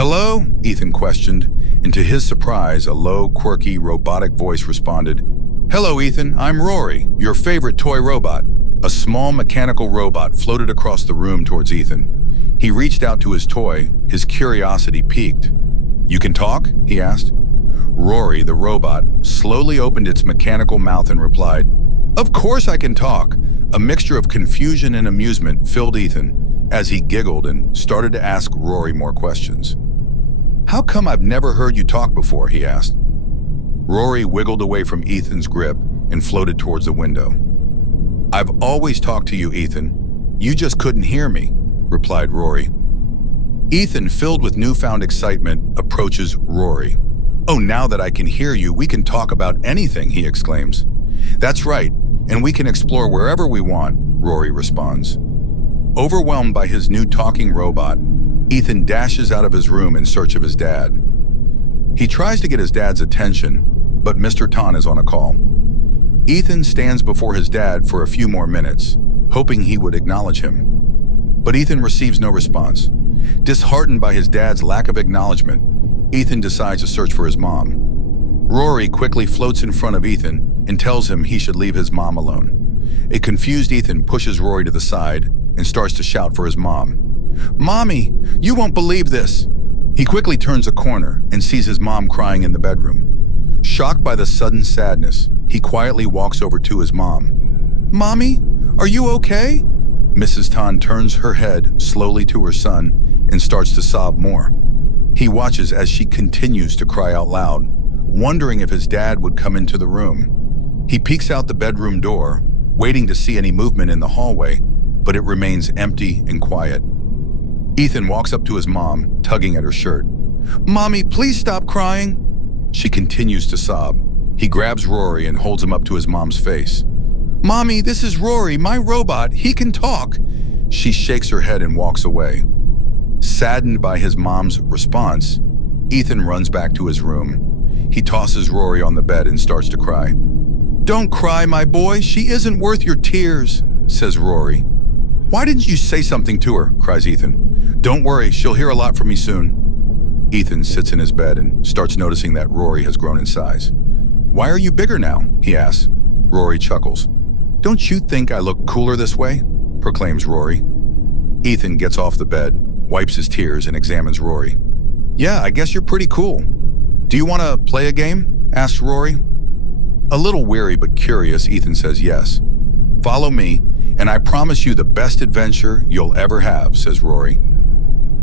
Hello? Ethan questioned, and to his surprise, a low, quirky, robotic voice responded, Hello, Ethan, I'm Rory, your favorite toy robot. A small mechanical robot floated across the room towards Ethan. He reached out to his toy, his curiosity piqued. You can talk? He asked. Rory, the robot, slowly opened its mechanical mouth and replied, Of course I can talk. A mixture of confusion and amusement filled Ethan as he giggled and started to ask Rory more questions. How come I've never heard you talk before? He asked. Rory wiggled away from Ethan's grip and floated towards the window. I've always talked to you, Ethan. You just couldn't hear me, replied Rory. Ethan, filled with newfound excitement, approaches Rory. Oh, now that I can hear you, we can talk about anything, he exclaims. That's right, and we can explore wherever we want, Rory responds. Overwhelmed by his new talking robot, Ethan dashes out of his room in search of his dad. He tries to get his dad's attention, but Mr. Tan is on a call. Ethan stands before his dad for a few more minutes, hoping he would acknowledge him. But Ethan receives no response. Disheartened by his dad's lack of acknowledgement, Ethan decides to search for his mom. Rory quickly floats in front of Ethan and tells him he should leave his mom alone. A confused Ethan pushes Rory to the side and starts to shout for his mom. Mommy, you won't believe this. He quickly turns a corner and sees his mom crying in the bedroom. Shocked by the sudden sadness, he quietly walks over to his mom. Mommy, are you okay? Mrs. Tan turns her head slowly to her son and starts to sob more. He watches as she continues to cry out loud, wondering if his dad would come into the room. He peeks out the bedroom door, waiting to see any movement in the hallway, but it remains empty and quiet. Ethan walks up to his mom, tugging at her shirt. Mommy, please stop crying. She continues to sob. He grabs Rory and holds him up to his mom's face. Mommy, this is Rory, my robot. He can talk. She shakes her head and walks away. Saddened by his mom's response, Ethan runs back to his room. He tosses Rory on the bed and starts to cry. Don't cry, my boy. She isn't worth your tears, says Rory. Why didn't you say something to her? Cries Ethan. Don't worry, she'll hear a lot from me soon. Ethan sits in his bed and starts noticing that Rory has grown in size. Why are you bigger now? He asks. Rory chuckles. Don't you think I look cooler this way? Proclaims Rory. Ethan gets off the bed, wipes his tears, and examines Rory. Yeah, I guess you're pretty cool. Do you want to play a game? Asks Rory. A little weary but curious, Ethan says yes. Follow me, and I promise you the best adventure you'll ever have, says Rory.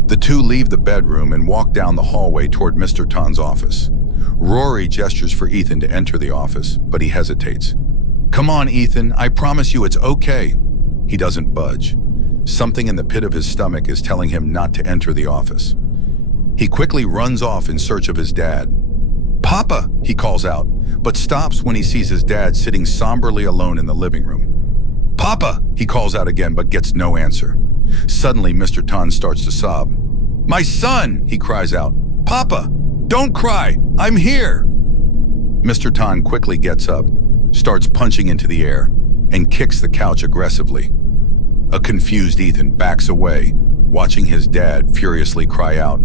The two leave the bedroom and walk down the hallway toward Mr. Tan's office. Rory gestures for Ethan to enter the office, but he hesitates. Come on, Ethan, I promise you it's okay. He doesn't budge. Something in the pit of his stomach is telling him not to enter the office. He quickly runs off in search of his dad. Papa, he calls out, but stops when he sees his dad sitting somberly alone in the living room. Papa, he calls out again, but gets no answer. Suddenly, Mr. Tan starts to sob. My son, he cries out. Papa, don't cry, I'm here. Mr. Tan quickly gets up, starts punching into the air, and kicks the couch aggressively. A confused Ethan backs away, watching his dad furiously cry out.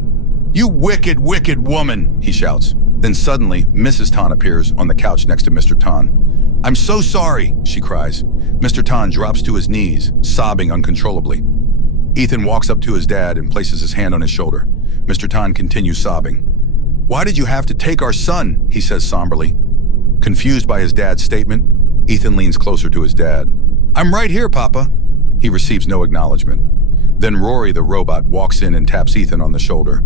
You wicked, wicked woman, he shouts. Then suddenly, Mrs. Tan appears on the couch next to Mr. Tan. I'm so sorry, she cries. Mr. Tan drops to his knees, sobbing uncontrollably. Ethan walks up to his dad and places his hand on his shoulder. Mr. Tan continues sobbing. Why did you have to take our son? He says somberly. Confused by his dad's statement, Ethan leans closer to his dad. I'm right here, Papa. He receives no acknowledgement. Then Rory, the robot, walks in and taps Ethan on the shoulder.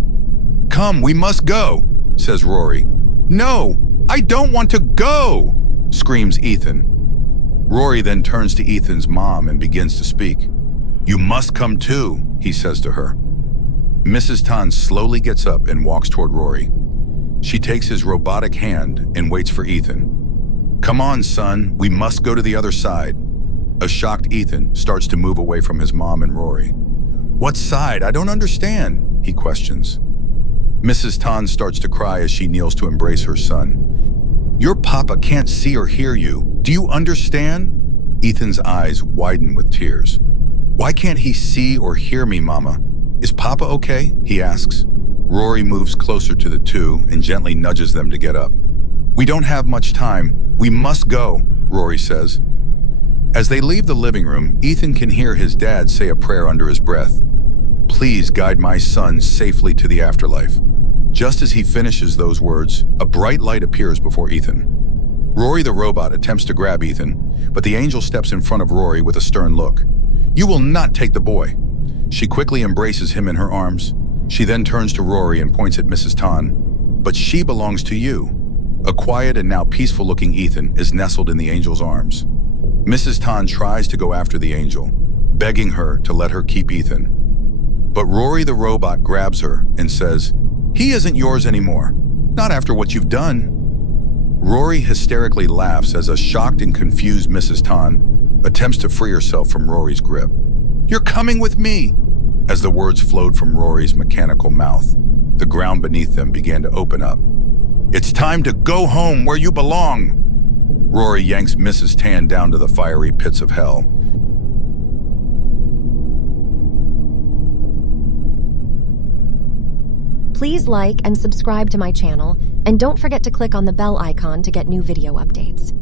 Come, we must go, says Rory. No, I don't want to go, screams Ethan. Rory then turns to Ethan's mom and begins to speak. You must come too, he says to her. Mrs. Tan slowly gets up and walks toward Rory. She takes his robotic hand and waits for Ethan. Come on, son, we must go to the other side. A shocked Ethan starts to move away from his mom and Rory. What side? I don't understand, he questions. Mrs. Tan starts to cry as she kneels to embrace her son. Your papa can't see or hear you. Do you understand? Ethan's eyes widen with tears. Why can't he see or hear me, Mama? Is Papa okay? He asks. Rory moves closer to the two and gently nudges them to get up. "We don't have much time. We must go," Rory says. As they leave the living room, Ethan can hear his dad say a prayer under his breath. "Please guide my son safely to the afterlife." Just as he finishes those words, a bright light appears before Ethan. Rory the robot attempts to grab Ethan, but the angel steps in front of Rory with a stern look. "You will not take the boy." She quickly embraces him in her arms. She then turns to Rory and points at Mrs. Tan. "But she belongs to you." A quiet and now peaceful-looking Ethan is nestled in the angel's arms. Mrs. Tan tries to go after the angel, begging her to let her keep Ethan. But Rory the robot grabs her and says, "He isn't yours anymore. Not after what you've done." Rory hysterically laughs as a shocked and confused Mrs. Tan attempts to free herself from Rory's grip. "You're coming with me!" As the words flowed from Rory's mechanical mouth, the ground beneath them began to open up. "It's time to go home where you belong!" Rory yanks Mrs. Tan down to the fiery pits of hell. Please like and subscribe to my channel, and don't forget to click on the bell icon to get new video updates.